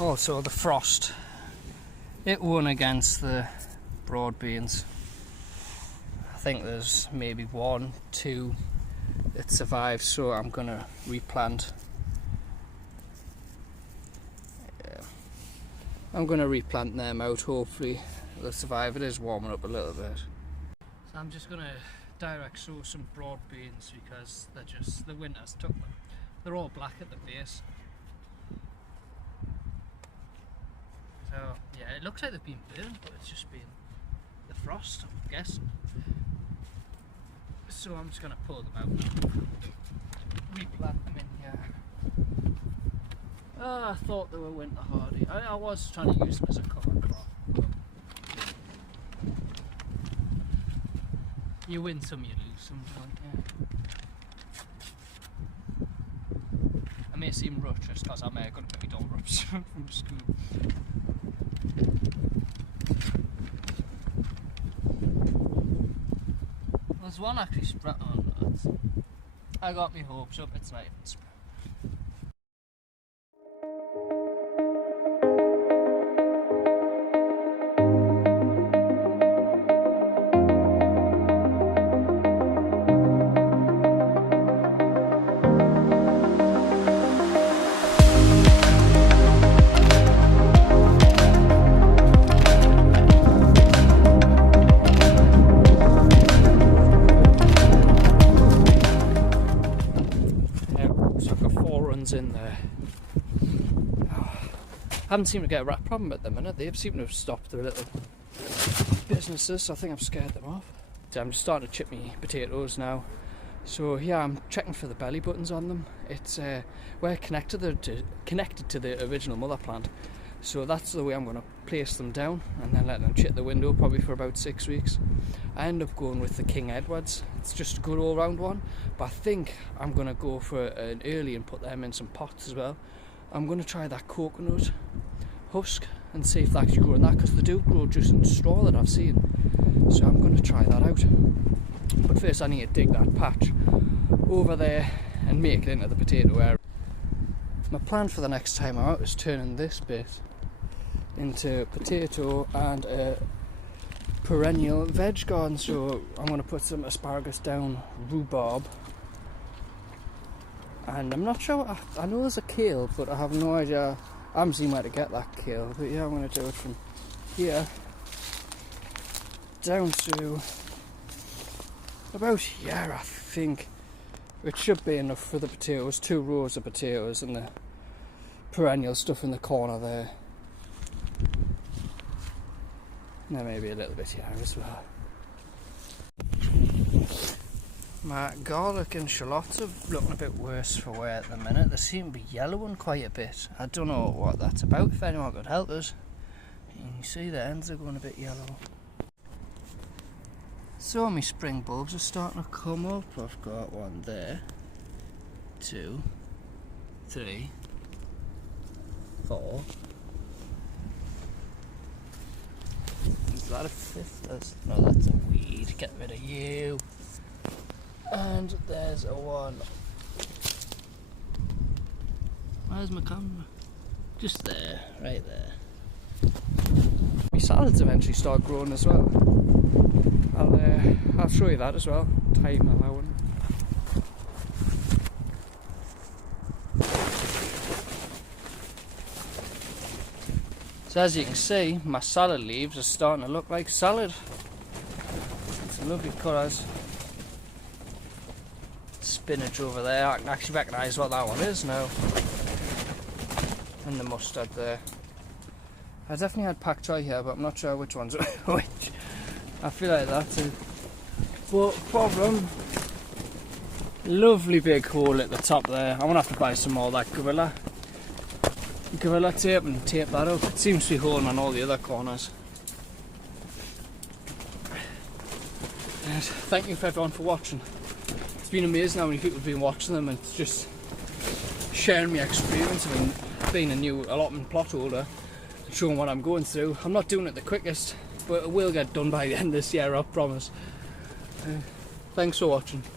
Also the frost, it won against the broad beans. I think there's maybe 1, 2 that survived, so I'm gonna replant. I'm gonna replant them out, hopefully they'll survive. It is warming up a little bit. So I'm just gonna direct sow some broad beans because the winter's took them. They're all black at the base. So yeah, it looks like they've been burned, but it's just been the frost, I'm guessing. So I'm just gonna pull them out now. Replant them in here. Oh, I thought they were winter hardy. I was trying to use them as a cover crop. You win some, you lose some, don't you? I may seem rough just because I'm going to get my daughter up soon from school. There's one actually spread on that. I got my hopes up, it's not even spread. In there. Haven't seemed to get a rat problem at the minute. They seem to have stopped their little businesses, so I think I've scared them off. So I'm just starting to chip my potatoes now. So yeah, I'm checking for the belly buttons on them. It's we're connected to the original mother plant, so that's the way I'm going to place them down and then let them chip the window probably for about 6 weeks. I end up going with the King Edwards. It's just a good all-round one, but I think I'm going to go for an early and put them in some pots as well. I'm going to try that coconut husk and see if they actually grow in that, because they do grow just in straw that I've seen. So I'm going to try that out. But first I need to dig that patch over there and make it into the potato area. My plan for the next time out is turning this bit into potato and a perennial veg garden. So I'm going to put some asparagus down, rhubarb, and I'm not sure, I know there's a kale, but I have no idea, I haven't seen where to get that kale. But yeah, I'm going to do it from here down to about here, I think. It should be enough for the potatoes, 2 rows of potatoes and the perennial stuff in the corner there. And then maybe a little bit here as well. My garlic and shallots are looking a bit worse for wear at the minute. They seem to be yellowing quite a bit. I don't know what that's about, if anyone could help us. You can see the ends are going a bit yellow. So my spring bulbs are starting to come up. I've got one there, 2, 3, 4. Is that a 5th? No, that's a weed. Get rid of you. And there's a 1. Where's my camera? Just there, right there. My salads eventually start growing as well. I'll show you that as well, time allowing. So as you can see, my salad leaves are starting to look like salad. Some lovely colours. Spinach over there, I can actually recognise what that one is now. And the mustard there. I definitely had pak choi here, but I'm not sure which one's which. I feel like that too. But problem, lovely big hole at the top there. I'm gonna have to buy some more of that gorilla tape and tape that up. It seems to be holding on all the other corners. And thank you for everyone for watching. It's been amazing how many people have been watching them and just sharing my experience of being a new allotment plot holder, showing what I'm going through. I'm not doing it the quickest, but it will get done by the end of this year, I promise. Thanks for watching.